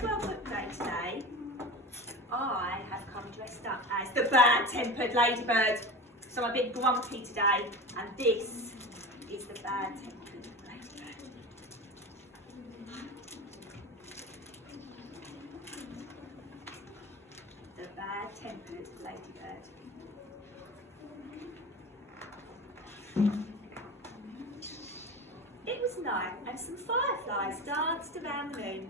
12 day today, I have come dressed up as the Bad Tempered Ladybird. So I'm a bit grumpy today, and this is the Bad Tempered Ladybird. The Bad Tempered Ladybird. It was night and some fireflies danced around the moon.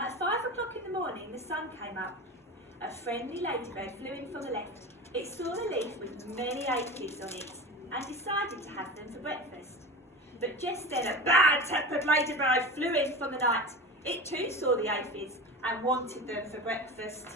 At 5 o'clock in the morning the sun came up. A friendly ladybird flew in from the left. It saw a leaf with many aphids on it and decided to have them for breakfast. But just then a bad-tempered ladybird flew in from the night. It too saw the aphids and wanted them for breakfast.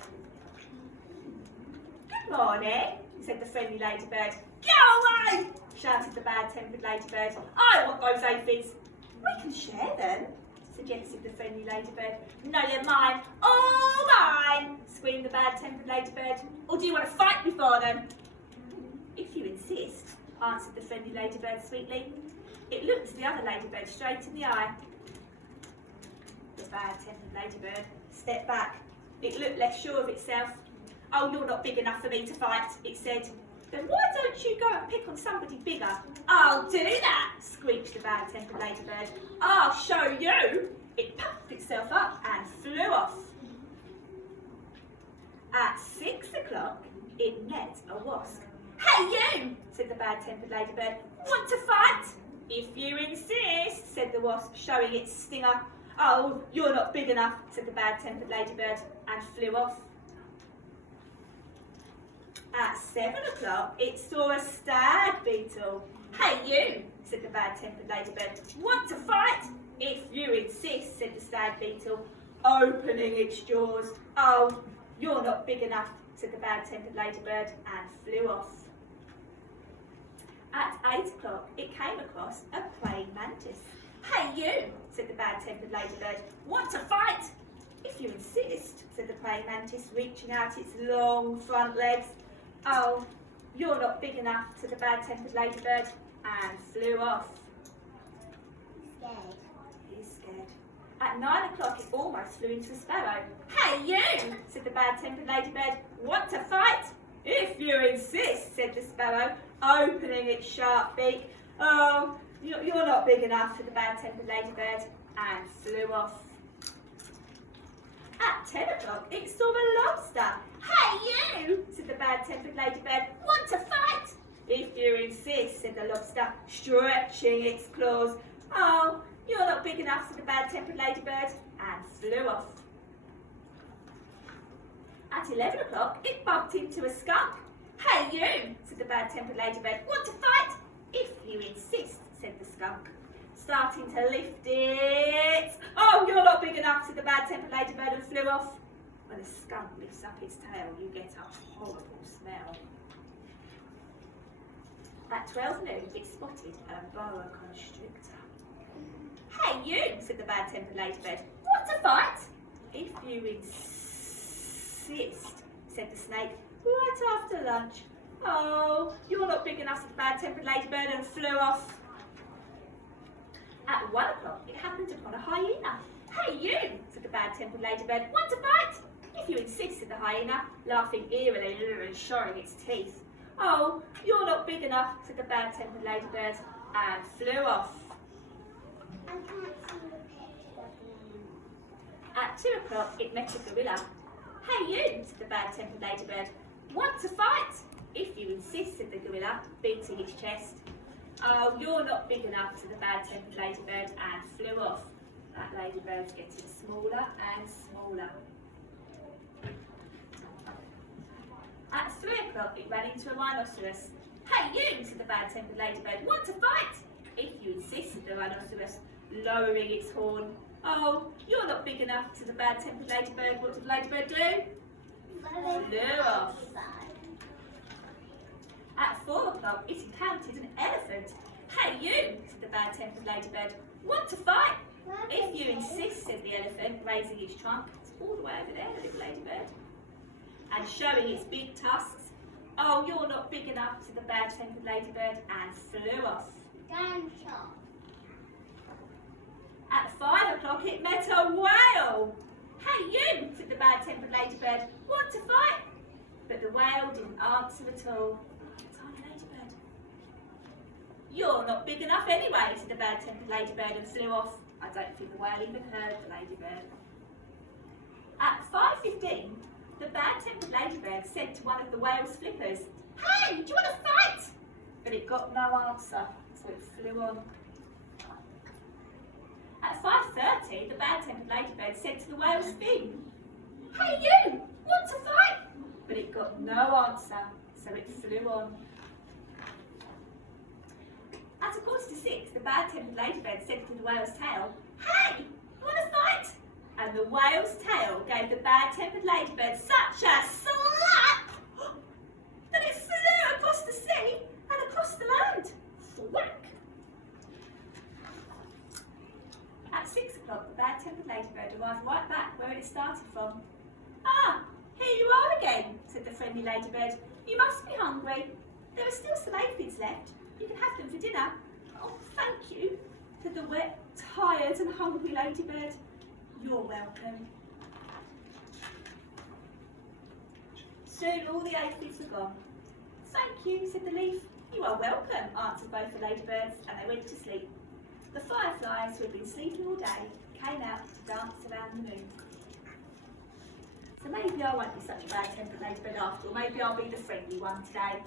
"Good morning," said the friendly ladybird. "Go away!" shouted the bad-tempered ladybird. "I want those aphids." "We can share them," suggested the friendly ladybird. "No, they're mine, all mine," screamed the bad-tempered ladybird. "Or do you want to fight me for them?" "If you insist," answered the friendly ladybird sweetly. It looked the other ladybird straight in the eye. The bad-tempered ladybird stepped back. It looked less sure of itself. "Oh, you're not big enough for me to fight," it said. "Then why don't you go and pick on somebody bigger?" "I'll do that," screeched the bad-tempered ladybird. "I'll show you." It puffed itself up and flew off. At 6 o'clock, it met a wasp. "Hey you," said the bad-tempered ladybird. "Want to fight?" "If you insist," said the wasp, showing its stinger. "Oh, you're not big enough," said the bad-tempered ladybird, and flew off. At 7 o'clock, it saw a stag beetle. "Hey you," said the bad-tempered ladybird. "Want to fight?" "If you insist," said the stag beetle, opening its jaws. "Oh, you're not big enough," said the bad-tempered ladybird, and flew off. At 8 o'clock, it came across a praying mantis. "Hey you," said the bad-tempered ladybird. "Want to fight?" "If you insist," said the praying mantis, reaching out its long front legs. "Oh, you're not big enough," said the bad-tempered ladybird, and flew off. Scared. He's scared. At 9 o'clock, it almost flew into a sparrow. "Hey you," said the bad-tempered ladybird. "Want to fight?" "If you insist," said the sparrow, opening its sharp beak. "Oh, you're not big enough," said the bad-tempered ladybird, and flew off. At 10 o'clock, it saw a lobster. "Hey you," said the bad-tempered ladybird. "Want to fight?" "If you insist," said the lobster, stretching its claws. "Oh, you're not big enough," said the bad-tempered ladybird, and flew off. At 11 o'clock, it bumped into a skunk. "Hey you," said the bad-tempered ladybird. "Want to fight?" "If you insist," said the skunk, starting to lift it. "Oh, you're not big enough," said the bad-tempered ladybird, and flew off. When a skunk lifts up its tail, you get a horrible smell. At 12 noon, it spotted a boa constrictor. "Hey you," said the bad-tempered ladybird. "Want to fight?" "If you insist," said the snake, "right after lunch." "Oh, you're not big enough," said the bad-tempered ladybird, and flew off. At 1 o'clock, it happened upon a hyena. "Hey you," said the bad-tempered ladybird. "Want to fight?" "If you insist," said the hyena, laughing eerily and showing its teeth. "Oh, you're not big enough," said the bad-tempered ladybird, and flew off. I can't see the picture of me. At 2 o'clock, it met a gorilla. "Hey you," said the bad-tempered ladybird. "Want to fight?" "If you insist," said the gorilla, beating its chest. "Oh, you're not big enough," said the bad-tempered ladybird, and flew off. That ladybird's getting smaller and smaller. At 3 o'clock, it ran into a rhinoceros. "Hey you," said the bad-tempered ladybird. "Want to fight?" "If you insist," said the rhinoceros, lowering its horn. "Oh, you're not big enough," said the bad-tempered ladybird. What did the ladybird do? Flew off. At 4 o'clock, it encountered an elephant. "Hey you," said the bad-tempered ladybird. "Want to fight?" "If you insist," said the elephant, raising its trunk. It's all the way over there, the little ladybird, and showing its big tusks. "Oh, you're not big enough," said the bad-tempered ladybird, and flew off. Gunshot. At 5 o'clock, it met a whale. "Hey Bad Tempered Ladybird. Want to fight? But the whale didn't answer at all. Tiny Ladybird. You're not big enough anyway, said the Bad Tempered Ladybird and flew off. I don't think the whale even heard the ladybird. At 5:15, the Bad Tempered Ladybird said to one of the whale's flippers, "Hey, do you want to fight?" But it got no answer, so it flew on. At 5:30, the Bad Tempered Ladybird said to the whale's fin, "Hey you, want to fight?" But it got no answer, so it flew on. At 5:45, the Bad Tempered Ladybird said to the whale's tail, "Hey, you want to fight?" And the whale's tail gave the Bad Tempered Ladybird such a slap that it flew across the sea and across the land. Thwack! At 6 o'clock, the Bad Tempered Ladybird arrived right back where it started from. "Ah, here you are again," said the friendly ladybird. "You must be hungry. There are still some aphids left. You can have them for dinner." "Oh, thank you," said the wet, tired and hungry ladybird. "You're welcome." Soon all the aphids were gone. "Thank you," said the leaf. "You are welcome," answered both the ladybirds, and they went to sleep. The fireflies, who had been sleeping all day, came out to dance around the moon. So maybe I won't be such a bad-tempered ladybird after all. Maybe I'll be the friendly one today.